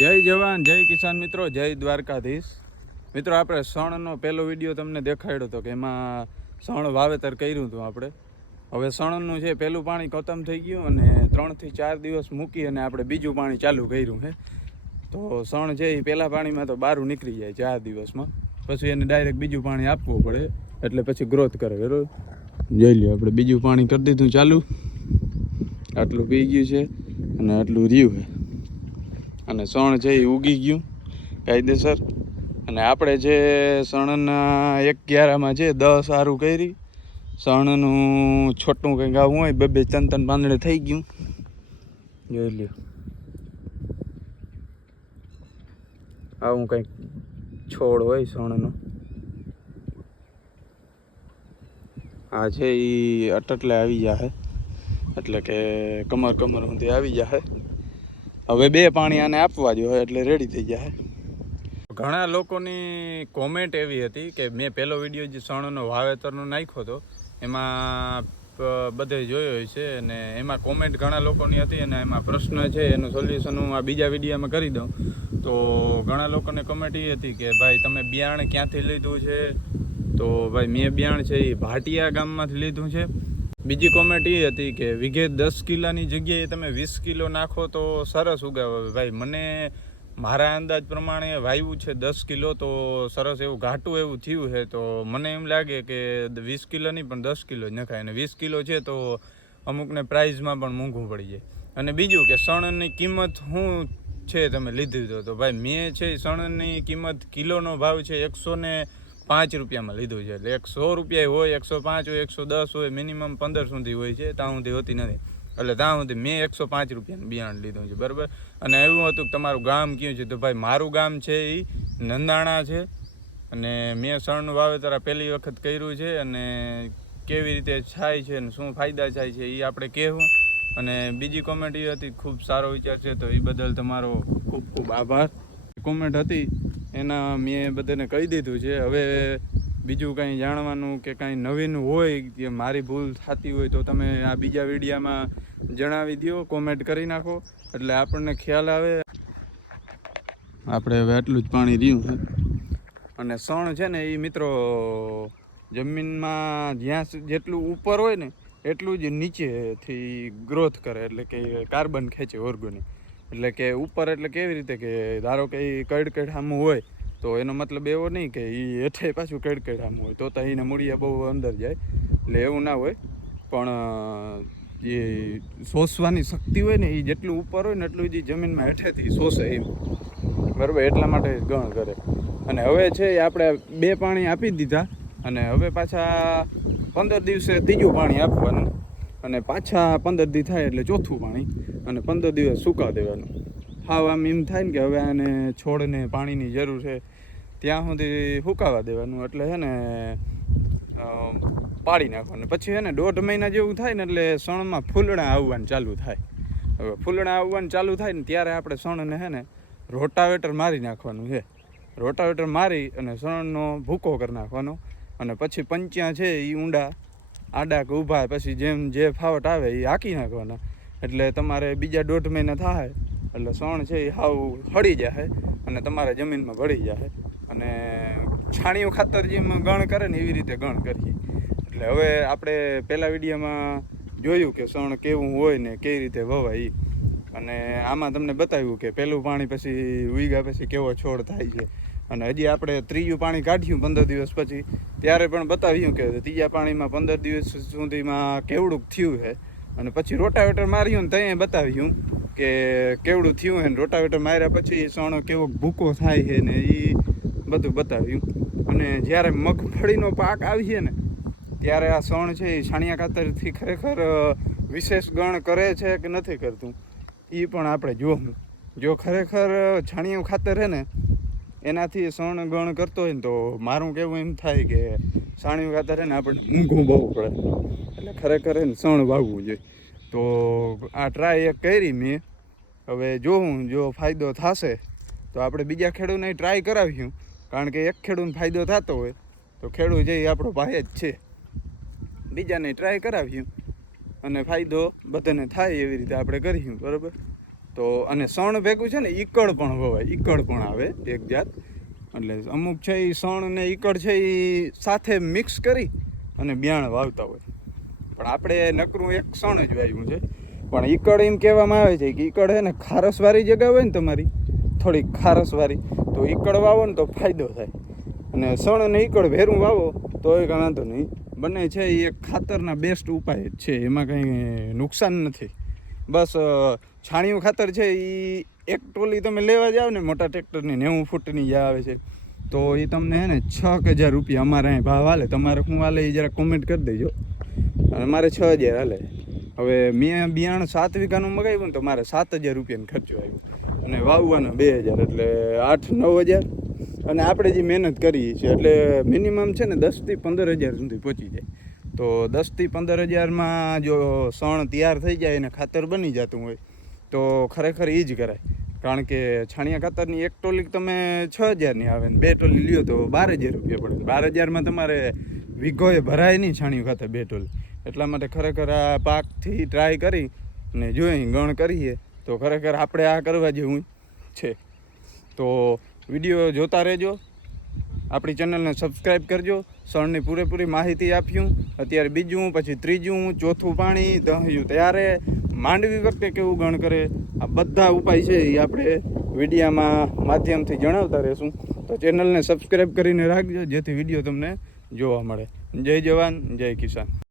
જય જવાન, જય કિસાન મિત્રો, જય દ્વારકાધીશ. મિત્રો, આપણે શણનો પહેલો વીડિયો તમને દેખાડ્યો હતો કે એમાં શણ વાવેતર કર્યું હતું આપણે. હવે શણનું છે, પહેલું પાણી ખતમ થઈ ગયું અને ત્રણથી ચાર દિવસ મૂકી અને આપણે બીજું પાણી ચાલુ કર્યું છે. તો શણ છે, એ પહેલાં પાણીમાં તો બારું નીકળી જાય ચાર દિવસમાં. પછી એને ડાયરેક્ટ બીજું પાણી આપવું પડે, એટલે પછી ગ્રોથ કરે, બરોબર? જોઈ લ્યો, આપણે બીજું પાણી કરી દીધું ચાલુ. આટલું પી ગયું છે અને આટલું રહ્યું છે. અને સણ છે એ ઉગી ગયું, કાયદેસર. અને આપણે જે સણના એક ગ્યારામાં છે દસ સારું કરી સણનું છોટું કંઈક આવું હોય, બે બે ત્રણ પાંદડે થઈ ગયું. જોઈ લ્યો. આવું કંઈક છોડ હોય સણનો આ છે એ અટટલે આવી જાય એટલે કે કમર કમર સુધી આવી જાહે. હવે બે પાણી આને આપવા જોઈએ એટલે રેડી થઈ જાય ઘણા લોકોની કોમેન્ટ એવી હતી કે મેં પહેલો વીડિયો જે સણનો વાવેતરનો નાખ્યો હતો, એમાં બધે જોયો હોય છે અને એમાં કોમેન્ટ ઘણા લોકોની હતી અને એમાં પ્રશ્ન છે, એનું સોલ્યુશન હું આ બીજા વિડીયોમાં કરી દઉં. તો ઘણા લોકોને કોમેન્ટ એ હતી કે ભાઈ તમે બિયાણ ક્યાંથી લીધું છે? તો ભાઈ મેં બિયાણ છે એ ભાટિયા ગામમાંથી લીધું છે. બીજી કોમેન્ટ એ હતી કે વીઘે દસ કિલોની જગ્યાએ તમે વીસ કિલો નાખો તો સરસ ઉગાવે. ભાઈ, મને મારા અંદાજ પ્રમાણે વાવ્યું છે દસ કિલો તો સરસ એવું ઘાટું એવું થયું છે, તો મને એમ લાગે કે વીસ કિલો નહીં, પણ દસ કિલો જ નખાય. અને વીસ કિલો છે તો અમુકને પ્રાઇઝમાં પણ મોંઘું પડી જાય. અને બીજું કે સણની કિંમત શું છે તમે લીધી તો ભાઈ, મેં છે સણની કિંમત કિલોનો ભાવ છે એકસો ને પાંચ રૂપિયામાં લીધું છે. એટલે એકસો રૂપિયા હોય એકસો પાંચ હોય એકસો દસ હોય મિનિમમ પંદર સુધી હોય છે. ત્યાં સુધી હોતી નથી. એટલે ત્યાં સુધી મેં એકસો પાંચ રૂપિયાનું બિયારણ લીધું છે. બરાબર? અને એવું હતું કે તમારું ગામ કયું છે? તો ભાઈ, મારું ગામ છે એ નંદાણા છે. અને મેં શણનું વાવેતર પહેલી વખત કર્યું છે અને કેવી રીતે થાય છે અને શું ફાયદા થાય છે એ આપણે કહેવું. અને બીજી કોમેન્ટ એ હતી, ખૂબ સારો વિચાર છે. તો એ બદલ તમારો ખૂબ ખૂબ આભાર. કોમેન્ટ હતી એના મેં બધાને કહી દીધું છે. હવે બીજું કંઈ જાણવાનું કે કાંઈ નવીન હોય કે મારી ભૂલ થતી હોય તો તમે આ બીજા વિડીયામાં જણાવી દો કોમેન્ટ કરી નાખો. એટલે આપણને ખ્યાલ આવે. આપણે હવે આટલું જ પાણી રહ્યું અને સણ છે ને એ મિત્રો જમીનમાં જ્યાં જેટલું ઉપર હોય ને એટલું જ નીચેથી ગ્રોથ કરે. એટલે કે કાર્બન ખેંચે ઓર્ગોનિક એટલે કે ઉપર એટલે કેવી રીતે કે ધારો કે એ કડકડ આમું હોય, તો એનો મતલબ એવો નહીં કે એ હેઠે પાછું કડકડ આમું હોય, તો એને મૂળિયા બહુ અંદર જાય. એટલે એવું ના હોય, પણ એ શોષવાની શક્તિ હોય ને એ જેટલું ઉપર હોય ને એટલું જ જમીનમાં હેઠેથી શોષે એમ. બરાબર, એટલા માટે ગણ કરે. અને હવે છે એ આપણે બે પાણી આપી દીધા, અને હવે પાછા પંદર દિવસે ત્રીજું પાણી આપવાનું. અને પાછા પંદર દી થાય એટલે ચોથું પાણી અને પંદર દિવસ સૂકા દેવાનું. હાવ આમ એમ થાય ને કે હવે આને છોડને પાણીની જરૂર છે, ત્યાં સુધી સુકાવા દેવાનું. એટલે છે ને પાડી નાખવાનું. પછી છે ને, દોઢ મહિના જેવું થાય ને એટલે સણમાં ફૂલણા આવવાનું ચાલુ થાય. હવે ફૂલણા આવવાનું ચાલુ થાય ને ત્યારે આપણે સણને છે ને, રોટાવેટર મારી નાખવાનું છે. રોટાવેટર મારી અને સણનો ભૂકો કરી નાખવાનો. અને પછી પંચ્યા છે એ ઊંડા આડા કે ઊભા પછી જેમ જે ફાવટ આવે એ હાંકી નાખવાના. એટલે તમારે બીજા દોઢ મહિના થાય, એટલે સણ છે એ હાવ હળી જાય અને તમારે જમીનમાં ભળી જાય અને છાણિયું ખાતર જેમ ગણ કરે ને એવી રીતે ગણ કરીએ. એટલે હવે આપણે પહેલાં વિડીયોમાં જોયું કે સણ કેવું હોય ને કેવી રીતે વવાય એ અને આમાં તમને બતાવ્યું કે પહેલું પાણી પછી ઉઈગા પછી કેવો છોડ થાય છે. અને હજી આપણે ત્રીજું પાણી કાઢ્યું પંદર દિવસ પછી, ત્યારે પણ બતાવ્યું કે ત્રીજા પાણીમાં પંદર દિવસ સુધીમાં કેવડું થયું છે. અને પછી રોટાવેટર માર્યું ને ત્યાં બતાવ્યું કે કેવડું થયું છે ને રોટાવેટર માર્યા પછી સણ કેવો ભૂકો થાય છે ને એ બધું બતાવ્યું. અને જ્યારે મગફળીનો પાક આવીએ ને, ત્યારે આ સણ છે એ છાણિયા ખાતરથી ખરેખર વિશેષ ગણ કરે છે કે નથી કરતું? એ પણ આપણે જોવું. જો ખરેખર છાણિયું ખાતર છે ને એનાથી સણ ગણ કરતો હોય ને તો મારું કહેવું એમ થાય કે સાણિયું ખાતર ને આપણને ઊંઘું બહુ પડે. એટલે ખરેખર એને સણ વાવવું જોઈએ. તો આ ટ્રાય એક કરી મેં. હવે જોઉં, જો ફાયદો થશે, તો આપણે બીજા ખેડૂતને ટ્રાય કરાવ્યું કારણ કે એક ખેડૂતને ફાયદો થતો હોય, તો ખેડૂત જે આપણો ભાઈ જ છે. બીજાને ટ્રાય કરાવ્યું અને ફાયદો બધાને થાય એવી રીતે આપણે કર્યું બરાબર? તો અને સણ ભેગું છે ને, ઈકળ પણ વવાય ઈકળ પણ આવે એક જાત. એટલે અમુક છે એ સણ ને ઈકળ છે એ સાથે મિક્સ કરી અને બિયાણ વાવતા હોય. પણ આપણે નકરું એક સણ જ વાવ્યું છે. પણ ઈકળ એમ કહેવામાં આવે છે કે ઈકળ છે ને ખારસવાળી જગ્યા હોય ને તમારી, થોડીક ખારસવાળી તો ઈકળ વાવો ને તો ફાયદો થાય. અને સણ અને ઈકળ ભેરું વાવો તો એ વાંધો નહીં. બંને છે એ એક ખાતરના બેસ્ટ ઉપાય છે. એમાં કંઈ નુકસાન નથી. બસ છાણિયું ખાતર છે એ એક ટોલી તમે લેવા જાઓ ને, મોટા ટ્રેક્ટરની નેવું ફૂટની જે આવે છે. તો એ તમને હે ને છ હજાર રૂપિયા અમારે અહીં ભાવ હાલે. તમારે શું હાલે એ જરા કોમેન્ટ કરી દેજો. અને મારે છ હજાર હાલે. હવે મેં બિયાણ સાત વીઘાનું મગાવ્યું ને તો મારે સાત હજાર રૂપિયાનો ખર્ચો આવ્યો. અને વાવવાનો બે હજાર, એટલે આઠ નવ હજાર. અને આપણે જે મહેનત કરીએ છીએ, એટલે મિનિમમ છે ને દસથી પંદર હજાર સુધી પહોંચી જાય. તો દસથી પંદર હજારમાં જો સણ તૈયાર થઈ જાય અને ખાતર બની જતું હોય, તો ખરેખર એ જ કરાય. કારણ કે છાણિયા ખાતરની એક ટોલી તમે છ હજારની આવે ને બે ટોલી લ્યો તો બાર હજાર રૂપિયા પડે. બાર હજારમાં તમારે વીઘોએ ભરાય નહીં છાણિયું ખાતર બે ટોલી. એટલા માટે ખરેખર આ પાકથી ટ્રાય કરી ને જોઈ ગણ કરીએ, તો ખરેખર આપણે આ કરવા જેવું છે. તો વીડિયો જોતા રહેજો. આપણી ચેનલને સબસ્ક્રાઈબ કરજો. સણની પૂરેપૂરી માહિતી આપ્યું અત્યારે બીજું, પછી ત્રીજું, ચોથું પાણી, દહ્યું ત્યારે માંડવી વખતે કેવું ગણ કરે, આ બધા ઉપાય છે એ આપણે વિડીયામાં માધ્યમથી જણાવતા રહેશું. તો ચેનલને સબસ્ક્રાઈબ કરીને રાખજો, જેથી વીડિયો તમને જોવા મળે. જય જવાન, જય કિસાન.